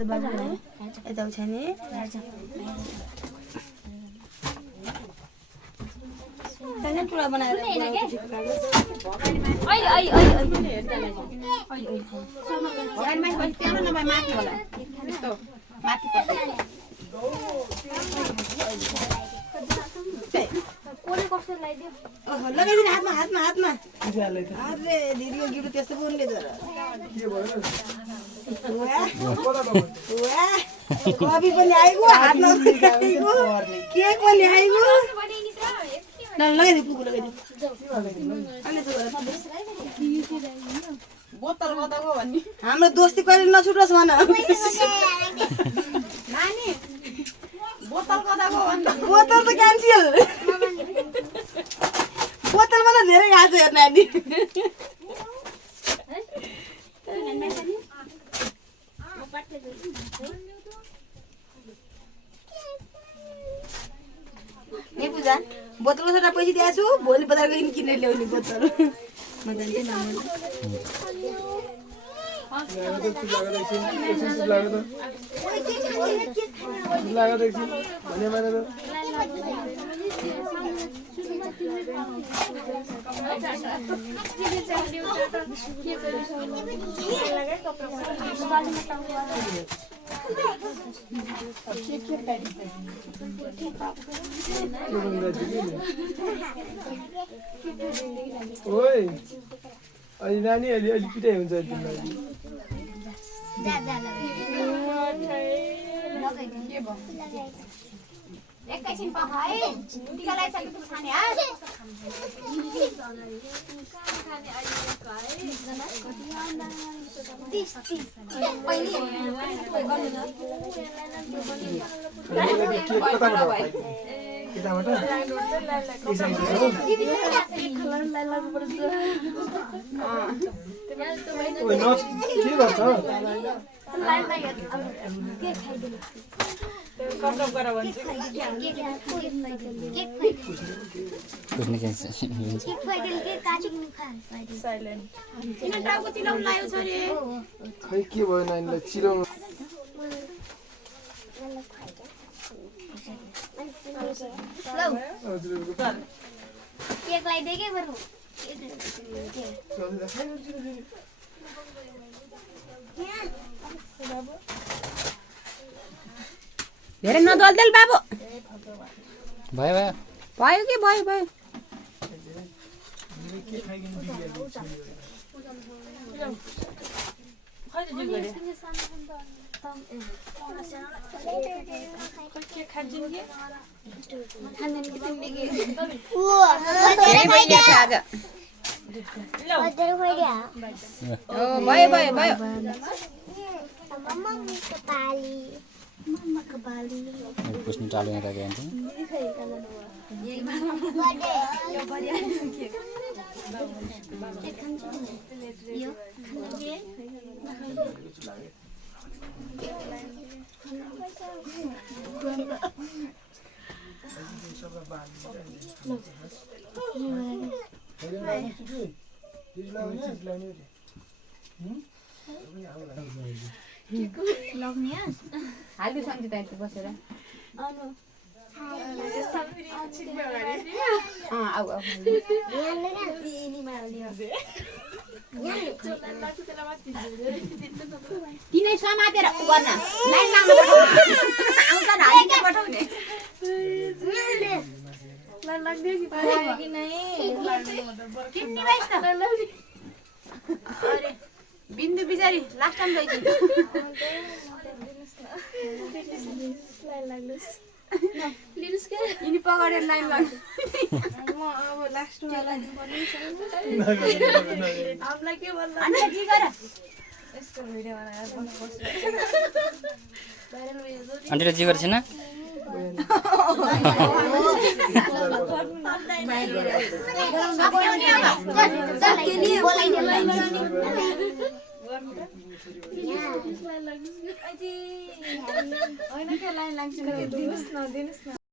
त बाबु यता छैन तैँले पुरा बनाएर लगाइदिनु हातमा हातमा हातमा अरे दिदीको गिफ्ट त्यस्तो पो उनले कफी पनि आइगयो हातमा केक पनि आइगयो लगाइदियो पुगु लगाइदियो हाम्रो दोस्ती कहिले नछुटोस् भन बोतल त क्यान्सल बोतलमा त धेरै गएको छ हेर्नु नानी ए पूजा बोतलको सट्टा पैसा दिएको छु भोलि बजार गएर किनेर ल्याउने बोतल म जान्छु ओइ अनि नानी अलि पिटाइ हुन्छ एकैछिन पख है टिका लगाइसकेपछि खाने खै के भयो नानीलाई चिलाउनु केक लगाइदिए के बरु धेरै नदल्देल बाबु भयो भयो भयो कि भयो भयो भयो भयो भयो पुस्नु चालु यहाँ राखेको हाल्दै सन्जिता यति बसेर तिनै समातेर गर्न लाइन लाग्नु आउँछ न हालिदिनु पठाउने बिन्दु बिचारी लास्ट टाइम लैदिनु यिनी पगाडेर लाइन लाग्नु म अब लास्टमा हामीलाई के भन्नु अनि के गर यस्तो भिडियो बनाएर आन्टीले जे गर्छ न होइन के लाइन लाग्छ दिनुस् न